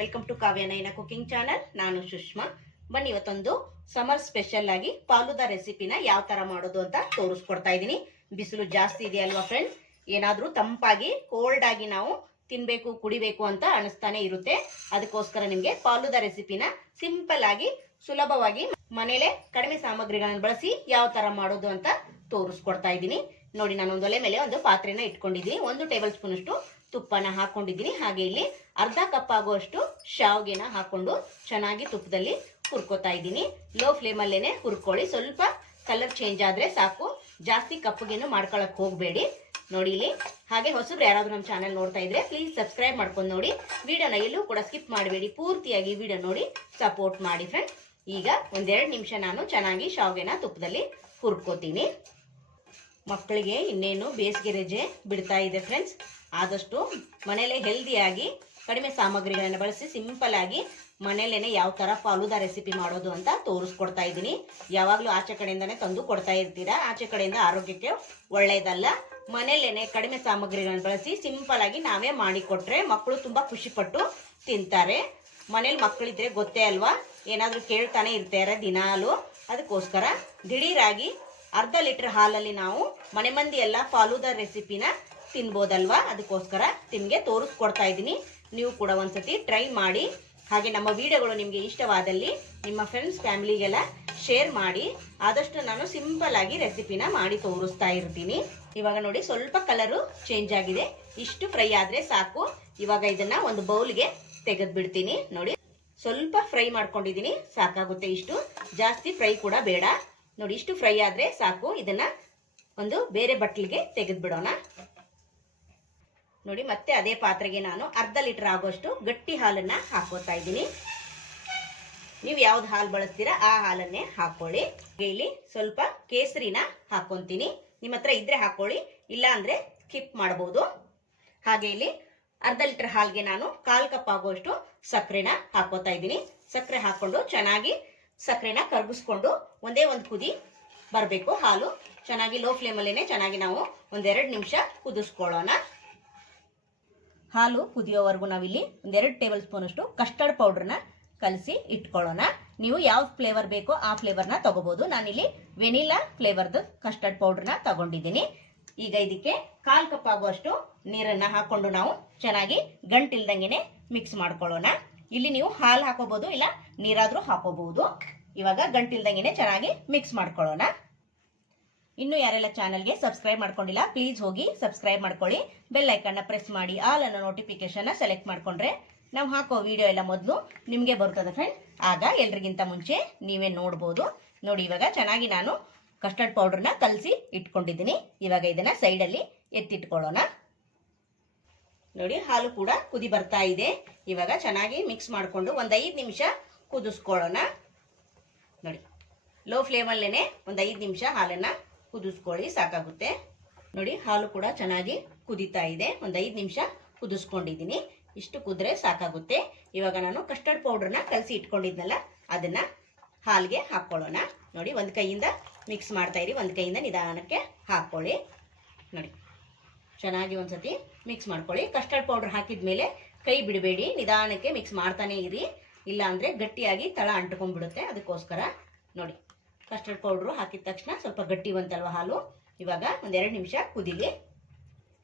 Welcome to Kavya Naina cooking channel. ನಾನು ಸುಷ್ಮಾ. ಬನ್ನಿ ಇವತ್ತೊಂದು ಸಮರ್ ಸ್ಪೆಷಲ್ ಆಗಿ ಫಾಲೂದಾ ರೆಸಿಪಿನ ಯಾವ ತರ ಮಾಡೋದು ಅಂತ ತೋರಿಸ್ಕೊಡ್ತಾ ಇದ್ದೀನಿ. ಬಿಸಿಲು ಜಾಸ್ತಿ ಇದೆ ಅಲ್ವಾ ಫ್ರೆಂಡ್ಸ್, ಏನಾದ್ರೂ ತಂಪಾಗಿ ಕೋಲ್ಡ್ ಆಗಿ ನಾವು ತಿನ್ಬೇಕು ಕುಡಿಬೇಕು ಅಂತ ಅನಿಸ್ತಾನೆ ಇರುತ್ತೆ. ಅದಕ್ಕೋಸ್ಕರ ನಿಮ್ಗೆ ಫಾಲೂದಾ ರೆಸಿಪಿನ ಸಿಂಪಲ್ ಆಗಿ ಸುಲಭವಾಗಿ ಮನೇಲೆ ಕಡಿಮೆ ಸಾಮಗ್ರಿಗಳನ್ನು ಬಳಸಿ ಯಾವ ತರ ಮಾಡೋದು ಅಂತ ತೋರಿಸ್ಕೊಡ್ತಾ ಇದ್ದೀನಿ. ನೋಡಿ, ನಾನು ಒಂದು ಒಲೆ ಮೇಲೆ ಒಂದು ಪಾತ್ರೆನ ಇಟ್ಕೊಂಡಿದ್ದೀನಿ. 1 ಟೇಬಲ್ ಸ್ಪೂನ್ ಅಷ್ಟು ತುಪ್ಪನ ಹಾಕೊಂಡಿದ್ದೀನಿ. ಹಾಗೆ ಇಲ್ಲಿ ಅರ್ಧ ಕಪ್ ಆಗುವಷ್ಟು ಶಾವ್ಗೆನ ಹಾಕೊಂಡು ಚೆನ್ನಾಗಿ ತುಪ್ಪದಲ್ಲಿ ಹುರ್ಕೋತಾ ಇದ್ದೀನಿ. ಲೋ ಫ್ಲೇಮ್ ಅಲ್ಲೇನೆ ಹುರ್ಕೊಳ್ಳಿ. ಸ್ವಲ್ಪ ಕಲರ್ ಚೇಂಜ್ ಆದ್ರೆ ಸಾಕು, ಜಾಸ್ತಿ ಕಪ್ಪಗೇನು ಮಾಡ್ಕೊಳಕ್ ಹೋಗ್ಬೇಡಿ. ನೋಡಿ ಇಲ್ಲಿ. ಹಾಗೆ ಹೊಸಬ್ರು ಯಾರಾದ್ರೂ ನಮ್ಮ ಚಾನೆಲ್ ನೋಡ್ತಾ ಇದ್ರೆ ಪ್ಲೀಸ್ ಸಬ್ಸ್ಕ್ರೈಬ್ ಮಾಡ್ಕೊಂಡು ನೋಡಿ. ವಿಡಿಯೋನ ಎಲ್ಲೂ ಕೂಡ ಸ್ಕಿಪ್ ಮಾಡಬೇಡಿ, ಪೂರ್ತಿಯಾಗಿ ವಿಡಿಯೋ ನೋಡಿ ಸಪೋರ್ಟ್ ಮಾಡಿ ಫ್ರೆಂಡ್ಸ್. ಈಗ 1-2 ನಿಮಿಷ ನಾನು ಚೆನ್ನಾಗಿ ಶಾವ್ಗೆನ ತುಪ್ಪದಲ್ಲಿ ಹುರ್ಕೋತೀನಿ. ಮಕ್ಕಳಿಗೆ ಇನ್ನೇನು ಬೇಸಿಗೆ ರಜೆ ಬಿಡ್ತಾ ಇದೆ ಫ್ರೆಂಡ್ಸ್. ಆದಷ್ಟು ಮನೇಲೆ ಹೆಲ್ದಿಯಾಗಿ ಕಡಿಮೆ ಸಾಮಗ್ರಿಗಳನ್ನು ಬಳಸಿ ಸಿಂಪಲ್ ಆಗಿ ಮನೇಲೇನೆ ಯಾವ ತರ ಫಾಲೂದಾ ರೆಸಿಪಿ ಮಾಡೋದು ಅಂತ ತೋರಿಸ್ಕೊಡ್ತಾ ಇದ್ದೀನಿ. ಯಾವಾಗಲೂ ಆಚೆ ಕಡೆಯಿಂದಾನೆ ತಂದು ಕೊಡ್ತಾ ಇರ್ತೀರಾ, ಆಚೆ ಕಡೆಯಿಂದ ಆರೋಗ್ಯಕ್ಕೆ ಒಳ್ಳೆಯದಲ್ಲ. ಮನೇಲೇನೆ ಕಡಿಮೆ ಸಾಮಗ್ರಿಗಳನ್ನು ಬಳಸಿ ಸಿಂಪಲ್ ಆಗಿ ನಾವೇ ಮಾಡಿಕೊಟ್ರೆ ಮಕ್ಕಳು ತುಂಬಾ ಖುಷಿ ಪಟ್ಟು ತಿಂತಾರೆ. ಮನೇಲಿ ಮಕ್ಕಳಿದ್ರೆ ಗೊತ್ತೇ ಅಲ್ವಾ, ಏನಾದ್ರೂ ಕೇಳ್ತಾನೆ ಇರ್ತಾರೆ ದಿನಾಲು. ಅದಕ್ಕೋಸ್ಕರ ದಿಢೀರಾಗಿ ಅರ್ಧ ಲೀಟರ್ ಹಾಲಲ್ಲಿ ನಾವು ಮನೆ ಮಂದಿ ಎಲ್ಲ ಫಾಲೂದಾ ರೆಸಿಪಿನ ತಿನ್ಬೋದಲ್ವಾ. ಅದಕ್ಕೋಸ್ಕರ ನಿಮಗೆ ತೋರಿಸ್ಕೊಡ್ತಾ ಇದ್ದೀನಿ. ನೀವು ಕೂಡ ಒಂದ್ಸತಿ ಟ್ರೈ ಮಾಡಿ. ಹಾಗೆ ನಮ್ಮ ವಿಡಿಯೋಗಳು ನಿಮಗೆ ಇಷ್ಟವಾದಲ್ಲಿ ನಿಮ್ಮ ಫ್ರೆಂಡ್ಸ್ ಫ್ಯಾಮಿಲಿಗೆಲ್ಲ ಶೇರ್ ಮಾಡಿ. ಆದಷ್ಟು ನಾನು ಸಿಂಪಲ್ ಆಗಿ ರೆಸಿಪಿನ ಮಾಡಿ ತೋರಿಸ್ತಾ ಇರ್ತೀನಿ. ಇವಾಗ ನೋಡಿ, ಸ್ವಲ್ಪ ಕಲರು ಚೇಂಜ್ ಆಗಿದೆ. ಇಷ್ಟು ಫ್ರೈ ಆದ್ರೆ ಸಾಕು. ಇವಾಗ ಇದನ್ನ ಒಂದು ಬೌಲ್ಗೆ ತೆಗೆದು ಬಿಡ್ತೀನಿ. ನೋಡಿ, ಸ್ವಲ್ಪ ಫ್ರೈ ಮಾಡ್ಕೊಂಡಿದ್ದೀನಿ, ಸಾಕಾಗುತ್ತೆ. ಇಷ್ಟು ಜಾಸ್ತಿ ಫ್ರೈ ಕೂಡ ಬೇಡ. ನೋಡಿ, ಇಷ್ಟು ಫ್ರೈ ಆದ್ರೆ ಸಾಕು. ಇದನ್ನ ಒಂದು ಬೇರೆ ಬಟ್ಲಿಗೆ ತೆಗೆದು ಬಿಡೋಣ. ನೋಡಿ, ಮತ್ತೆ ಅದೇ ಪಾತ್ರೆಗೆ ನಾನು ಅರ್ಧ ಲೀಟರ್ ಆಗುವಷ್ಟು ಗಟ್ಟಿ ಹಾಲನ್ನ ಹಾಕೋತಾ ಇದ್ದೀನಿ. ನೀವು ಯಾವ್ದು ಹಾಲು ಬಳಸ್ತೀರಾ ಆ ಹಾಲನ್ನೇ ಹಾಕೊಳ್ಳಿ. ಇಲ್ಲಿ ಸ್ವಲ್ಪ ಕೇಸರಿನ ಹಾಕೊಂತೀನಿ. ನಿಮ್ಮ ಹತ್ರ ಇದ್ರೆ ಹಾಕೊಳ್ಳಿ, ಇಲ್ಲ ಅಂದ್ರೆ ಸ್ಕಿಪ್ ಮಾಡಬಹುದು. ಹಾಗೆ ಇಲ್ಲಿ ಅರ್ಧ ಲೀಟರ್ ಹಾಲ್ಗೆ ನಾನು 1/4 ಕಪ್ ಆಗುವಷ್ಟು ಸಕ್ಕರೆನ ಹಾಕೋತಾ ಇದ್ದೀನಿ. ಸಕ್ಕರೆ ಹಾಕೊಂಡು ಚೆನ್ನಾಗಿ ಸಕ್ಕರೆನ ಕರಗಿಸ್ಕೊಂಡು ಒಂದೇ ಒಂದು ಕುದಿ ಬರಬೇಕು. ಹಾಲು ಚೆನ್ನಾಗಿ ಲೋ ಫ್ಲೇಮಲ್ಲೇನೆ ಚೆನ್ನಾಗಿ ನಾವು 1-2 ನಿಮಿಷ ಕುದಿಸ್ಕೊಳ್ಳೋಣ. ಹಾಲು ಕುದಿಯೋವರೆಗೂ ನಾವಿಲ್ಲಿ 1-2 ಟೇಬಲ್ ಸ್ಪೂನ್ ಅಷ್ಟು ಕಸ್ಟರ್ಡ್ ಪೌಡರ್ನ ಕಲಸಿ ಇಟ್ಕೊಳ್ಳೋಣ. ನೀವು ಯಾವ ಫ್ಲೇವರ್ ಬೇಕೋ ಆ ಫ್ಲೇವರ್ನ ತಗೋಬಹುದು. ನಾನಿಲ್ಲಿ ವೆನಿಲಾ ಫ್ಲೇವರ್ದು ಕಸ್ಟರ್ಡ್ ಪೌಡರ್ನ ತಗೊಂಡಿದ್ದೀನಿ. ಈಗ ಇದಕ್ಕೆ 1/4 ಕಪ್ ಆಗುವಷ್ಟು ನೀರನ್ನ ಹಾಕೊಂಡು ನಾವು ಚೆನ್ನಾಗಿ ಗಂಟಿಲ್ದಂಗೆನೆ ಮಿಕ್ಸ್ ಮಾಡ್ಕೊಳ್ಳೋಣ. ಇಲ್ಲಿ ನೀವು ಹಾಲು ಹಾಕೋಬಹುದು, ಇಲ್ಲ ನೀರಾದ್ರೂ ಹಾಕೋಬಹುದು. ಇವಾಗ ಗಂಟಿಲ್ದಂಗೆನೆ ಚೆನ್ನಾಗಿ ಮಿಕ್ಸ್ ಮಾಡ್ಕೊಳ್ಳೋಣ. ಇನ್ನು ಯಾರೆಲ್ಲ ಚಾನಲ್ಗೆ ಸಬ್ಸ್ಕ್ರೈಬ್ ಮಾಡ್ಕೊಂಡಿಲ್ಲ ಪ್ಲೀಸ್ ಹೋಗಿ ಸಬ್ಸ್ಕ್ರೈಬ್ ಮಾಡ್ಕೊಳ್ಳಿ. ಬೆಲ್ ಐಕನ್ನ ಪ್ರೆಸ್ ಮಾಡಿ ಆಲ್ ಅನ್ನೋ ನೋಟಿಫಿಕೇಶನ್ ಸೆಲೆಕ್ಟ್ ಮಾಡ್ಕೊಂಡ್ರೆ ನಾವು ಹಾಕೋ ವಿಡಿಯೋ ಎಲ್ಲ ಮೊದಲು ನಿಮಗೆ ಬರ್ತದೆ ಫ್ರೆಂಡ್. ಆಗ ಎಲ್ರಿಗಿಂತ ಮುಂಚೆ ನೀವೇ ನೋಡ್ಬೋದು. ನೋಡಿ, ಇವಾಗ ಚೆನ್ನಾಗಿ ನಾನು ಕಸ್ಟರ್ಡ್ ಪೌಡರ್ನ ಕಲಸಿ ಇಟ್ಕೊಂಡಿದ್ದೀನಿ. ಇವಾಗ ಇದನ್ನ ಸೈಡಲ್ಲಿ ಎತ್ತಿಟ್ಕೊಳ್ಳೋಣ. ನೋಡಿ, ಹಾಲು ಕೂಡ ಕುದಿ ಬರ್ತಾ ಇದೆ. ಇವಾಗ ಚೆನ್ನಾಗಿ ಮಿಕ್ಸ್ ಮಾಡಿಕೊಂಡು 5 ನಿಮಿಷ ಕುದಿಸ್ಕೊಳ್ಳೋಣ. ನೋಡಿ, ಲೋ ಫ್ಲೇಮಲ್ಲೇನೆ 5 ನಿಮಿಷ ಹಾಲನ್ನ ಕುದಿಸ್ಕೊಳ್ಳಿ, ಸಾಕಾಗುತ್ತೆ. ನೋಡಿ, ಹಾಲು ಕೂಡ ಚೆನ್ನಾಗಿ ಕುದೀತಾ ಇದೆ. 5 ನಿಮಿಷ ಕುದಿಸ್ಕೊಂಡಿದ್ದೀನಿ. ಇಷ್ಟು ಕುದ್ರೆ ಸಾಕಾಗುತ್ತೆ. ಇವಾಗ ನಾನು ಕಸ್ಟರ್ಡ್ ಪೌಡರ್ನ ಕಲಸಿ ಇಟ್ಕೊಂಡಿದ್ನಲ್ಲ ಅದನ್ನ ಹಾಲ್ಗೆ ಹಾಕೊಳ್ಳೋಣ. ನೋಡಿ, ಒಂದು ಕೈಯಿಂದ ಮಿಕ್ಸ್ ಮಾಡ್ತಾ ಇರಿ, ಒಂದು ಕೈಯಿಂದ ನಿಧಾನಕ್ಕೆ ಹಾಕೊಳ್ಳಿ. ನೋಡಿ, ಚೆನ್ನಾಗಿ ಒಂದ್ಸತಿ ಮಿಕ್ಸ್ ಮಾಡ್ಕೊಳ್ಳಿ. ಕಸ್ಟರ್ಡ್ ಪೌಡರ್ ಹಾಕಿದ್ಮೇಲೆ ಕೈ ಬಿಡಬೇಡಿ, ನಿಧಾನಕ್ಕೆ ಮಿಕ್ಸ್ ಮಾಡ್ತಾನೆ ಇರಿ, ಇಲ್ಲ ಅಂದ್ರೆ ಗಟ್ಟಿಯಾಗಿ ತಳ ಅಂಟ್ಕೊಂಡ್ಬಿಡುತ್ತೆ. ಅದಕ್ಕೋಸ್ಕರ ನೋಡಿ, ಕಸ್ಟರ್ಡ್ ಪೌಡ್ರು ಹಾಕಿದ ತಕ್ಷಣ ಸ್ವಲ್ಪ ಗಟ್ಟಿ ಬಂತಲ್ವ ಹಾಲು. ಇವಾಗ 1-2 ನಿಮಿಷ ಕುದಿಲಿ.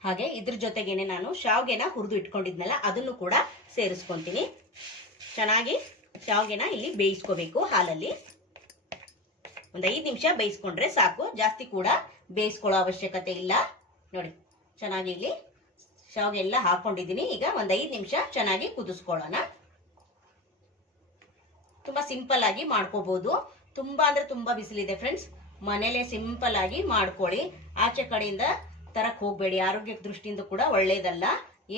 ಹಾಗೆ ಇದ್ರ ಜೊತೆಗೇನೆ ನಾನು ಶಾವ್ಗೆನ ಹುರಿದು ಇಟ್ಕೊಂಡಿದ್ನಲ್ಲ ಅದನ್ನು ಕೂಡ ಸೇರಿಸ್ಕೊಂತೀನಿ. ಚೆನ್ನಾಗಿ ಶಾವ್ಗೆನ ಇಲ್ಲಿ ಬೇಯಿಸ್ಕೋಬೇಕು ಹಾಲಲ್ಲಿ. 5 ನಿಮಿಷ ಬೇಯಿಸ್ಕೊಂಡ್ರೆ ಸಾಕು, ಜಾಸ್ತಿ ಕೂಡ ಬೇಯಿಸ್ಕೊಳ್ಳೋ ಅವಶ್ಯಕತೆ ಇಲ್ಲ. ನೋಡಿ, ಚೆನ್ನಾಗಿ ಇಲ್ಲಿ ಶಾವ್ಗೆ ಎಲ್ಲ ಹಾಕೊಂಡಿದ್ದೀನಿ. ಈಗ 5 ನಿಮಿಷ ಚೆನ್ನಾಗಿ ಕುದಿಸ್ಕೊಳ್ಳೋಣ. ತುಂಬಾ ಸಿಂಪಲ್ ಆಗಿ ಮಾಡ್ಕೋಬಹುದು. ತುಂಬಾ ಅಂದ್ರೆ ತುಂಬಾ ಬಿಸಿಲಿದೆ ಫ್ರೆಂಡ್ಸ್, ಮನೇಲೆ ಸಿಂಪಲ್ ಆಗಿ ಮಾಡ್ಕೊಳ್ಳಿ. ಆಚೆ ಕಡೆಯಿಂದ ತರಕ್ ಹೋಗ್ಬೇಡಿ, ಆರೋಗ್ಯ ದೃಷ್ಟಿಯಿಂದ ಕೂಡ ಒಳ್ಳೇದಲ್ಲ.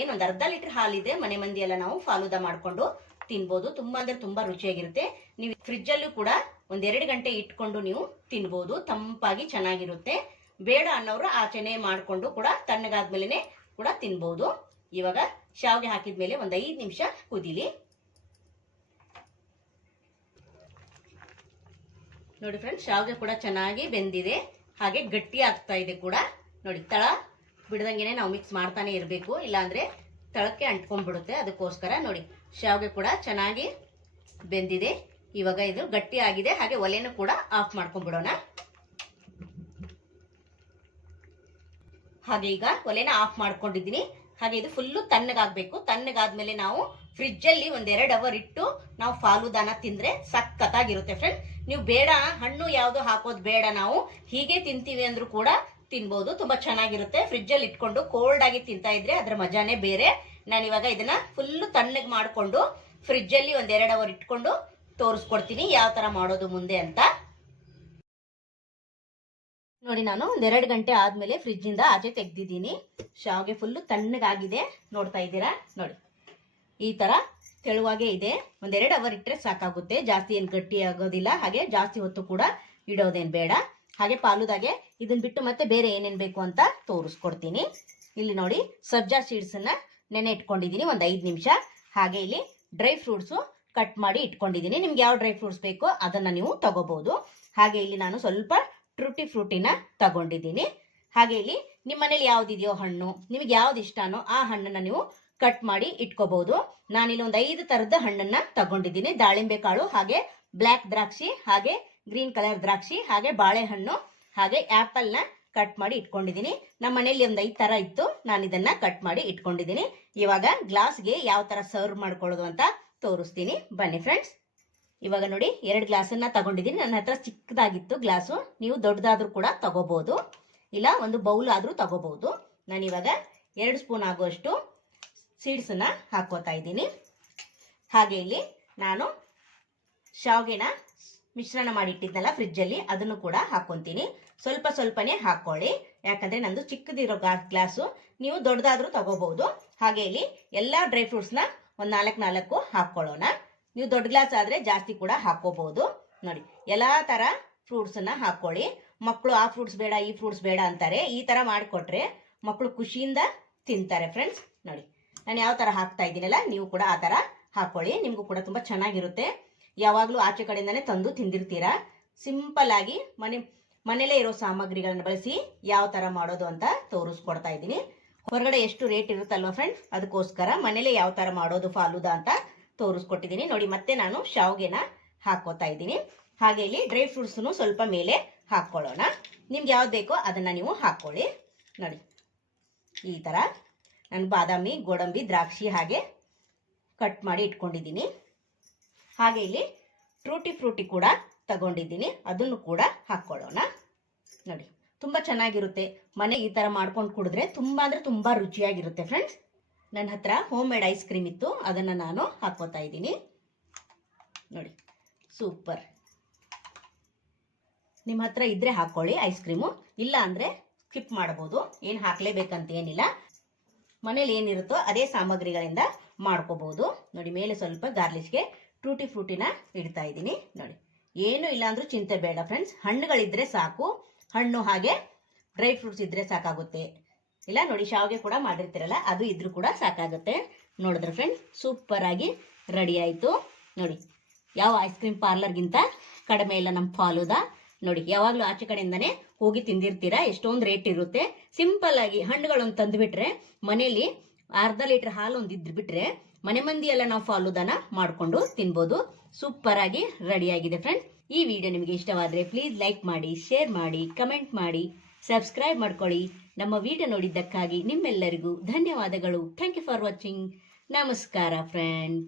ಏನೊಂದು ಅರ್ಧ ಲೀಟರ್ ಹಾಲಿದೆ, ಮನೆ ಮಂದಿ ಎಲ್ಲ ನಾವು ಫಾಲೂದಾ ಮಾಡ್ಕೊಂಡು ತಿನ್ಬೋದು. ತುಂಬಾ ಅಂದ್ರೆ ತುಂಬಾ ರುಚಿಯಾಗಿರುತ್ತೆ. ನೀವು ಫ್ರಿಜ್ ಅಲ್ಲೂ ಕೂಡ 1-2 ಗಂಟೆ ಇಟ್ಕೊಂಡು ನೀವು ತಿನ್ಬೋದು, ತಂಪಾಗಿ ಚೆನ್ನಾಗಿರುತ್ತೆ. ಬೇಡ ಅನ್ನೋರು ಆಚೆನೆ ಮಾಡ್ಕೊಂಡು ಕೂಡ ತಣ್ಣಗಾದ್ಮೇಲೆ ಕೂಡ ತಿನ್ಬೋದು. ಇವಾಗ ಶಾವ್ಗೆ ಹಾಕಿದ್ಮೇಲೆ 5 ನಿಮಿಷ ಕುದಿಲಿ. ನೋಡಿ ಫ್ರೆಂಡ್ಸ್, ಶಾವ್ಗೆ ಕೂಡ ಚೆನ್ನಾಗಿ ಬೆಂದಿದೆ, ಹಾಗೆ ಗಟ್ಟಿ ಆಗ್ತಾ ಇದೆ ಕೂಡ. ನೋಡಿ, ತಳ ಬಿಡದಂಗೆನೆ ನಾವು ಮಿಕ್ಸ್ ಮಾಡ್ತಾನೆ ಇರಬೇಕು, ಇಲ್ಲಾಂದ್ರೆ ತಳಕ್ಕೆ ಅಂಟ್ಕೊಂಡ್ಬಿಡುತ್ತೆ. ಅದಕ್ಕೋಸ್ಕರ ನೋಡಿ ಶಾವಿಗೆ ಕೂಡ ಚೆನ್ನಾಗಿ ಬೆಂದಿದೆ. ಇವಾಗ ಇದು ಗಟ್ಟಿ ಆಗಿದೆ. ಹಾಗೆ ಒಲೆನೂ ಕೂಡ ಆಫ್ ಮಾಡ್ಕೊಂಡ್ಬಿಡೋಣ. ಹಾಗೆ ಈಗ ಒಲೆನ ಆಫ್ ಮಾಡ್ಕೊಂಡಿದ್ದೀನಿ. ಹಾಗೆ ಇದು ಫುಲ್ಲು ತಣ್ಣಗಾಗಬೇಕು. ತಣ್ಣಗಾದ್ಮೇಲೆ ನಾವು ಫ್ರಿಜ್ ಅಲ್ಲಿ 1-2 ಅವರ್ ಇಟ್ಟು ನಾವು ಫಾಲೂದಾನ ತಿಂದ್ರೆ ಸಖತ್ತಾಗಿರುತ್ತೆ ಫ್ರೆಂಡ್. ನೀವು ಬೇಡ ಹಣ್ಣು ಯಾವುದು ಹಾಕೋದು ಬೇಡ, ನಾವು ಹೀಗೆ ತಿಂತೀವಿ ಅಂದ್ರೂ ಕೂಡ ತಿನ್ಬಹುದು. ತುಂಬಾ ಚೆನ್ನಾಗಿರುತ್ತೆ. ಫ್ರಿಜ್ ಅಲ್ಲಿ ಇಟ್ಕೊಂಡು ಕೋಲ್ಡ್ ಆಗಿ ತಿಂತಾ ಇದ್ರೆ ಅದ್ರ ಮಜಾನೇ ಬೇರೆ. ನಾನು ಇವಾಗ ಇದನ್ನ ಫುಲ್ಲು ತಣ್ಣಗೆ ಮಾಡ್ಕೊಂಡು ಫ್ರಿಜ್ ಅಲ್ಲಿ 1-2 ಅವರ್ ಇಟ್ಕೊಂಡು ತೋರಿಸ್ಕೊಡ್ತೀನಿ ಯಾವ ತರ ಮಾಡೋದು ಮುಂದೆ ಅಂತ. ನೋಡಿ, ನಾನು 1-2 ಗಂಟೆ ಆದ್ಮೇಲೆ ಫ್ರಿಜ್ ಇಂದ ಆಚೆ ತೆಗ್ದಿದ್ದೀನಿ. ಶಾವಿಗೆ ಫುಲ್ಲು ತಣ್ಣಗಾಗಿದೆ, ನೋಡ್ತಾ ಇದ್ದೀರಾ. ನೋಡಿ, ಈ ತರ ತೆಳುವಾಗೇ ಇದೆ. 1-2 ಅವರ್ ಇಟ್ಟರೆ ಸಾಕಾಗುತ್ತೆ. ಜಾಸ್ತಿ ಏನು ಗಟ್ಟಿ ಆಗೋದಿಲ್ಲ. ಹಾಗೆ ಜಾಸ್ತಿ ಹೊತ್ತು ಕೂಡ ಇಡೋದೇನು ಬೇಡ. ಹಾಗೆ ಫಾಲೂದಾಗೆ ಇದನ್ನ ಬಿಟ್ಟು ಮತ್ತೆ ಬೇರೆ ಏನೇನು ಬೇಕು ಅಂತ ತೋರಿಸ್ಕೊಡ್ತೀನಿ. ಇಲ್ಲಿ ನೋಡಿ, ಸಬ್ಜಾ ಸೀಡ್ಸ್ ಅನ್ನ ನೆನೆ ಇಟ್ಕೊಂಡಿದ್ದೀನಿ 1 5 ನಿಮಿಷ. ಹಾಗೆ ಇಲ್ಲಿ ಡ್ರೈ ಫ್ರೂಟ್ಸು ಕಟ್ ಮಾಡಿ ಇಟ್ಕೊಂಡಿದ್ದೀನಿ. ನಿಮ್ಗೆ ಯಾವ ಡ್ರೈ ಫ್ರೂಟ್ಸ್ ಬೇಕೋ ಅದನ್ನ ನೀವು ತಗೋಬಹುದು. ಹಾಗೆ ಇಲ್ಲಿ ನಾನು ಸ್ವಲ್ಪ ಟ್ರೂಟಿ ಫ್ರೂಟಿನ ತಗೊಂಡಿದ್ದೀನಿ. ಹಾಗೆ ಇಲ್ಲಿ ನಿಮ್ಮ ಮನೇಲಿ ಯಾವ್ದಿದೆಯೋ ಹಣ್ಣು, ನಿಮಗೆ ಯಾವ್ದು ಇಷ್ಟನೋ ಆ ಹಣ್ಣನ್ನ ನೀವು ಕಟ್ ಮಾಡಿ ಇಟ್ಕೋಬಹುದು. ನಾನಿಲ್ಲಿ 5 ತರದ ಹಣ್ಣನ್ನ ತಗೊಂಡಿದ್ದೀನಿ. ದಾಳಿಂಬೆ ಕಾಳು, ಹಾಗೆ ಬ್ಲ್ಯಾಕ್ ದ್ರಾಕ್ಷಿ, ಹಾಗೆ ಗ್ರೀನ್ ಕಲರ್ ದ್ರಾಕ್ಷಿ, ಹಾಗೆ ಬಾಳೆಹಣ್ಣು, ಹಾಗೆ ಆಪಲ್ ನ ಕಟ್ ಮಾಡಿ ಇಟ್ಕೊಂಡಿದ್ದೀನಿ. ನಮ್ಮ ಮನೇಲಿ 5 ತರ ಇತ್ತು, ನಾನು ಇದನ್ನ ಕಟ್ ಮಾಡಿ ಇಟ್ಕೊಂಡಿದ್ದೀನಿ. ಇವಾಗ ಗ್ಲಾಸ್ಗೆ ಯಾವ ತರ ಸರ್ವ್ ಮಾಡ್ಕೊಳ್ಳೋದು ಅಂತ ತೋರಿಸ್ತೀನಿ, ಬನ್ನಿ ಫ್ರೆಂಡ್ಸ್. ಇವಾಗ ನೋಡಿ, 2 ಗ್ಲಾಸನ್ನ ತಗೊಂಡಿದ್ದೀನಿ. ನನ್ನ ಹತ್ರ ಚಿಕ್ಕದಾಗಿತ್ತು ಗ್ಲಾಸು, ನೀವು ದೊಡ್ಡದಾದ್ರೂ ಕೂಡ ತಗೋಬಹುದು, ಇಲ್ಲ ಒಂದು ಬೌಲ್ ಆದ್ರೂ ತಗೋಬಹುದು. ನಾನು ಇವಾಗ 2 ಸ್ಪೂನ್ ಆಗುವಷ್ಟು ಸೀಡ್ಸ್ ಅನ್ನ ಹಾಕೋತಾ ಇದ್ದೀನಿ. ಹಾಗೆ ಇಲ್ಲಿ ನಾನು ಶಾವಿಗೆನ ಮಿಶ್ರಣ ಮಾಡಿ ಇಟ್ಟಿದ್ನಲ್ಲ ಫ್ರಿಜ್ ಅಲ್ಲಿ, ಅದನ್ನು ಕೂಡ ಹಾಕೊಂತೀನಿ. ಸ್ವಲ್ಪ ಸ್ವಲ್ಪನೇ ಹಾಕೊಳ್ಳಿ, ಯಾಕಂದ್ರೆ ನಂದು ಚಿಕ್ಕದಿರೋ ಗ್ಲಾಸು, ನೀವು ದೊಡ್ಡದಾದ್ರೂ ತಗೋಬಹುದು. ಹಾಗೆ ಇಲ್ಲಿ ಎಲ್ಲಾ ಡ್ರೈ ಫ್ರೂಟ್ಸ್ ನ 4 ಹಾಕೊಳ್ಳೋಣ. ನೀವು ದೊಡ್ಡ ಗ್ಲಾಸ್ ಆದ್ರೆ ಜಾಸ್ತಿ ಕೂಡ ಹಾಕೋಬಹುದು. ನೋಡಿ, ಎಲ್ಲಾ ತರ ಫ್ರೂಟ್ಸ್ ಅನ್ನ ಹಾಕೊಳ್ಳಿ. ಮಕ್ಕಳು ಆ ಫ್ರೂಟ್ಸ್ ಬೇಡ ಈ ಫ್ರೂಟ್ಸ್ ಬೇಡ ಅಂತಾರೆ. ಈ ತರ ಮಾಡಿಕೊಟ್ರೆ ಮಕ್ಕಳು ಖುಷಿಯಿಂದ ತಿಂತಾರೆ ಫ್ರೆಂಡ್ಸ್. ನೋಡಿ, ನಾನು ಯಾವ ತರ ಹಾಕ್ತಾ ಇದ್ದೀನಲ್ಲ, ನೀವು ಕೂಡ ಆ ತರ ಹಾಕೊಳ್ಳಿ. ನಿಮ್ಗೂ ಕೂಡ ತುಂಬಾ ಚೆನ್ನಾಗಿರುತ್ತೆ. ಯಾವಾಗ್ಲೂ ಆಚೆ ಕಡೆಯಿಂದಾನೆ ತಂದು ತಿಂದಿರ್ತೀರಾ. ಸಿಂಪಲ್ ಆಗಿ ಮನೇಲೇ ಇರೋ ಸಾಮಗ್ರಿಗಳನ್ನ ಬಳಸಿ ಯಾವ ತರ ಮಾಡೋದು ಅಂತ ತೋರಿಸ್ಕೊಡ್ತಾ ಇದ್ದೀನಿ. ಹೊರಗಡೆ ಎಷ್ಟು ರೇಟ್ ಇರುತ್ತಲ್ವಾ ಫ್ರೆಂಡ್ಸ್, ಅದಕ್ಕೋಸ್ಕರ ಮನೇಲೆ ಯಾವ ತರ ಮಾಡೋದು ಫಾಲೂದಾ ಅಂತ ತೋರಿಸ್ಕೊಟ್ಟಿದ್ದೀನಿ. ನೋಡಿ, ಮತ್ತೆ ನಾನು ಶಾವಿಗೆನ ಹಾಕೋತಾ ಇದ್ದೀನಿ. ಹಾಗೆ ಇಲ್ಲಿ ಡ್ರೈ ಫ್ರೂಟ್ಸ್ ಸ್ವಲ್ಪ ಮೇಲೆ ಹಾಕೊಳ್ಳೋಣ. ನಿಮ್ಗೆ ಯಾವ್ದು ಬೇಕೋ ಅದನ್ನ ನೀವು ಹಾಕೊಳ್ಳಿ. ನೋಡಿ, ಈ ತರ ನಾನು ಬಾದಾಮಿ, ಗೋಡಂಬಿ, ದ್ರಾಕ್ಷಿ ಹಾಗೆ ಕಟ್ ಮಾಡಿ ಇಟ್ಕೊಂಡಿದ್ದೀನಿ. ಹಾಗೆ ಇಲ್ಲಿ ಟ್ರೂಟಿ ಫ್ರೂಟಿ ಕೂಡ ತಗೊಂಡಿದ್ದೀನಿ, ಅದನ್ನು ಕೂಡ ಹಾಕೊಳ್ಳೋಣ. ನೋಡಿ, ತುಂಬಾ ಚೆನ್ನಾಗಿರುತ್ತೆ. ಮನೆ ಈ ತರ ಮಾಡ್ಕೊಂಡು ಕುಡಿದ್ರೆ ತುಂಬಾ ಅಂದ್ರೆ ತುಂಬಾ ರುಚಿಯಾಗಿರುತ್ತೆ ಫ್ರೆಂಡ್ಸ್. ನನ್ನ ಹತ್ರ ಹೋಮ್ ಮೇಡ್ ಐಸ್ ಕ್ರೀಮ್ ಇತ್ತು, ಅದನ್ನ ನಾನು ಹಾಕೋತಾ ಇದ್ದೀನಿ. ನೋಡಿ, ಸೂಪರ್. ನಿಮ್ಮ ಹತ್ರ ಇದ್ರೆ ಹಾಕೊಳ್ಳಿ ಐಸ್ ಕ್ರೀಮು, ಇಲ್ಲ ಅಂದ್ರೆ ಸ್ಕಿಪ್ ಮಾಡಬಹುದು. ಏನು ಹಾಕ್ಲೇಬೇಕಂತ ಏನಿಲ್ಲ. ಮನೇಲಿ ಏನಿರುತ್ತೋ ಅದೇ ಸಾಮಗ್ರಿಗಳಿಂದ ಮಾಡ್ಕೋಬಹುದು. ನೋಡಿ, ಮೇಲೆ ಸ್ವಲ್ಪ ಗಾರ್ಲಿಷ್ಗೆ ಟ್ರೂಟಿ ಫ್ರೂಟಿನ ಇಡ್ತಾ ಇದ್ದೀನಿ. ನೋಡಿ, ಏನು ಇಲ್ಲ ಅಂದ್ರೂ ಚಿಂತೆ ಬೇಡ ಫ್ರೆಂಡ್ಸ್, ಹಣ್ಣುಗಳಿದ್ರೆ ಸಾಕು. ಹಣ್ಣು ಹಾಗೆ ಡ್ರೈ ಫ್ರೂಟ್ಸ್ ಇದ್ರೆ ಸಾಕಾಗುತ್ತೆ. ಇಲ್ಲ ನೋಡಿ, ಶಾವಿಗೆ ಕೂಡ ಮಾಡಿರ್ತೀರಲ್ಲ, ಅದು ಇದ್ರೂ ಕೂಡ ಸಾಕಾಗುತ್ತೆ. ನೋಡಿದ್ರೆ ಫ್ರೆಂಡ್ಸ್, ಸೂಪರ್ ಆಗಿ ರೆಡಿ ಆಯ್ತು. ನೋಡಿ, ಯಾವ ಐಸ್ ಕ್ರೀಮ್ ಪಾರ್ಲರ್ಗಿಂತ ಕಡಿಮೆ ಇಲ್ಲ ನಮ್ಮ ಫಾಲೂದಾ. ನೋಡಿ, ಯಾವಾಗ್ಲೂ ಆಚೆ ಕಡೆಯಿಂದಾನೆ ಹೋಗಿ ತಿಂದಿರ್ತೀರಾ, ಎಷ್ಟೊಂದು ರೇಟ್ ಇರುತ್ತೆ. ಸಿಂಪಲ್ ಆಗಿ ಹಣ್ಣುಗಳೊಂದು ತಂದುಬಿಟ್ರೆ, ಮನೇಲಿ ಅರ್ಧ ಲೀಟರ್ ಹಾಲು ಒಂದು ಇದ್ರೆ ಬಿಟ್ರೆ ಮನೆ ಮಂದಿ ಎಲ್ಲ ನಾವು ಫಾಲೂದಾನ ಮಾಡ್ಕೊಂಡು ತಿನ್ಬೋದು. ಸೂಪರ್ ಆಗಿ ರೆಡಿ ಆಗಿದೆ ಫ್ರೆಂಡ್ಸ್. ಈ ವಿಡಿಯೋ ನಿಮಗೆ ಇಷ್ಟವಾದ್ರೆ ಪ್ಲೀಸ್ ಲೈಕ್ ಮಾಡಿ, ಶೇರ್ ಮಾಡಿ, ಕಮೆಂಟ್ ಮಾಡಿ, ಸಬ್ಸ್ಕ್ರೈಬ್ ಮಾಡ್ಕೊಳ್ಳಿ. ನಮ್ಮ ವಿಡಿಯೋ ನೋಡಿದ್ದಕ್ಕಾಗಿ ನಿಮ್ಮೆಲ್ಲರಿಗೂ ಧನ್ಯವಾದಗಳು. Thank you for watching. ನಮಸ್ಕಾರ ಫ್ರೆಂಡ್ಸ್.